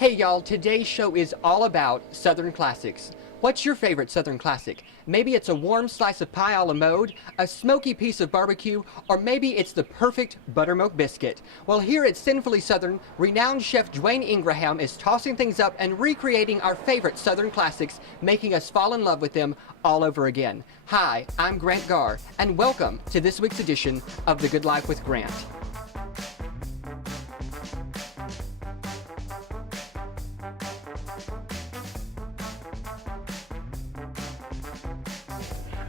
Hey y'all, today's show is all about Southern classics. What's your favorite Southern classic? Maybe it's a warm slice of pie a la mode, a smoky piece of barbecue, or maybe it's the perfect buttermilk biscuit. Well, here at Sinfully Southern, renowned chef Dwayne Ingraham is tossing things up and recreating our favorite Southern classics, making us fall in love with them all over again. Hi, I'm Grant Garr, and welcome to this week's edition of The Good Life with Grant.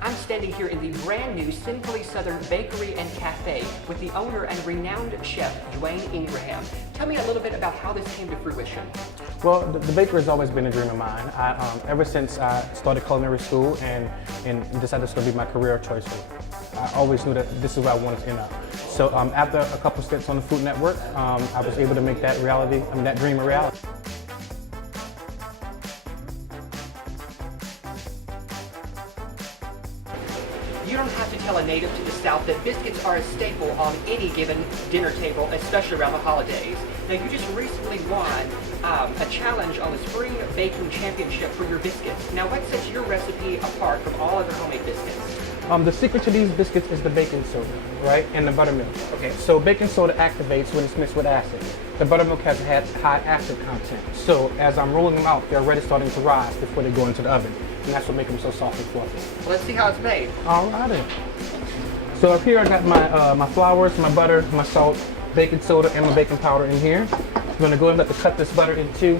I'm standing here in the brand new Sinfully Southern Bakery and Cafe with the owner and renowned chef Dwayne Ingraham. Tell me a little bit about how this came to fruition. Well, the bakery has always been a dream of mine. Ever since I started culinary school and decided this was going to be my career choice, I always knew that this is what I wanted to end up. So after a couple stints on the Food Network, I was able to make that that dream a reality. You don't have to tell a native to the South that biscuits are a staple on any given dinner table, especially around the holidays. Now, you just recently won a challenge on the Spring Baking Championship for your biscuits. Now, what sets your recipe apart from all other homemade biscuits? The secret to these biscuits is the baking soda, right, and the buttermilk. Okay. So baking soda activates when it's mixed with acid. The buttermilk has high acid content. So as I'm rolling them out, they're already starting to rise before they go into the oven. And that's what makes them so soft and fluffy. Well, let's see how it's made. Alrighty. So up here I got my flours, my butter, my salt, baking soda, and my baking powder in here. I'm going to go ahead and cut this butter into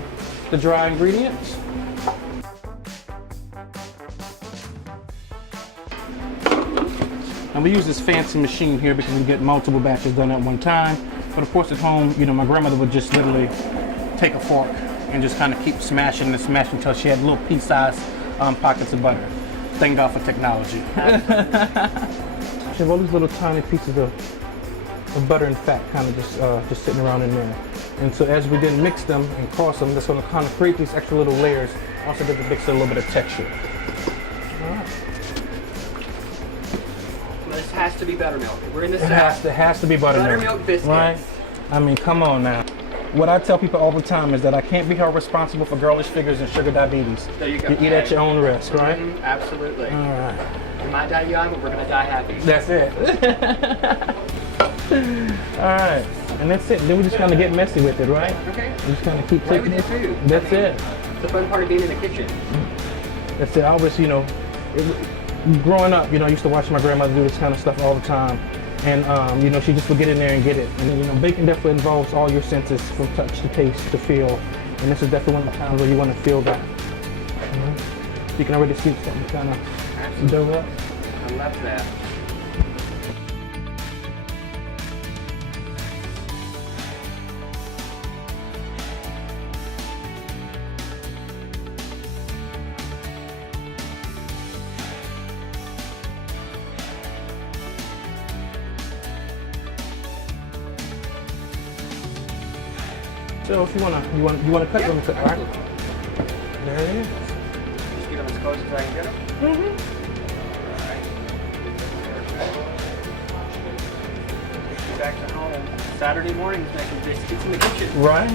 the dry ingredients. And we use this fancy machine here because we get multiple batches done at one time. But of course at home, my grandmother would just literally take a fork and just kind of keep smashing and smashing until she had little pea-sized pockets of butter. Thank God for technology. She have all these little tiny pieces of butter and fat kind of just sitting around in there. And so as we then mix them and cross them, that's going to kind of create these extra little layers. Also give the mixer a little bit of texture. All right. This has to be buttermilk. We're in the South. It has to be buttermilk. Buttermilk biscuits. Right? I mean, come on now. What I tell people all the time is that I can't be held responsible for girlish figures and sugar diabetes. There you go. You eat at your own risk, right? Absolutely. All right. We might die young, but we're going to die happy. That's it. All right. And that's it. Then we just kind of get messy with it, right? Okay. We just kind of keep taking it. Food. That's it. It's the fun part of being in the kitchen. That's it. I always, growing up, I used to watch my grandmother do this kind of stuff all the time. And, she just would get in there and get it. And, baking definitely involves all your senses from touch to taste to feel. And this is definitely one of the times where you want to feel that. You can already see something kind of dough up. I love that. So if you wanna cut, you wanna cut, all right? There it is. Just get them as close as I can get them. All right. Back to home. Saturday mornings making biscuits in the kitchen. Right.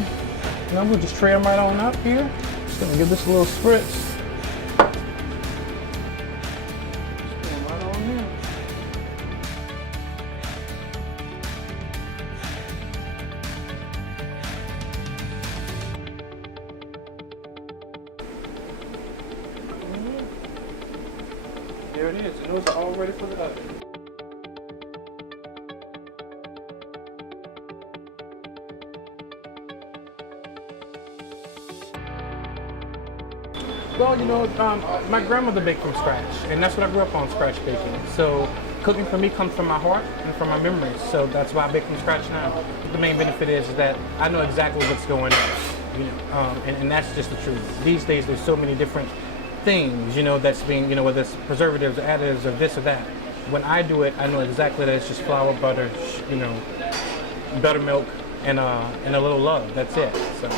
Now we'll just tray them right on up here. Just gonna give this a little spritz. Just put them right on there. There it is, and those are all ready for the oven. Well, my grandmother baked from scratch, and that's what I grew up on, scratch baking. So cooking for me comes from my heart and from my memories, so that's why I bake from scratch now. The main benefit is that I know exactly what's going on, and that's just the truth. These days there's so many different things, that's being, whether it's preservatives or additives or this or that. When I do it, I know exactly that it's just flour, butter, buttermilk, and a little love. That's it. So.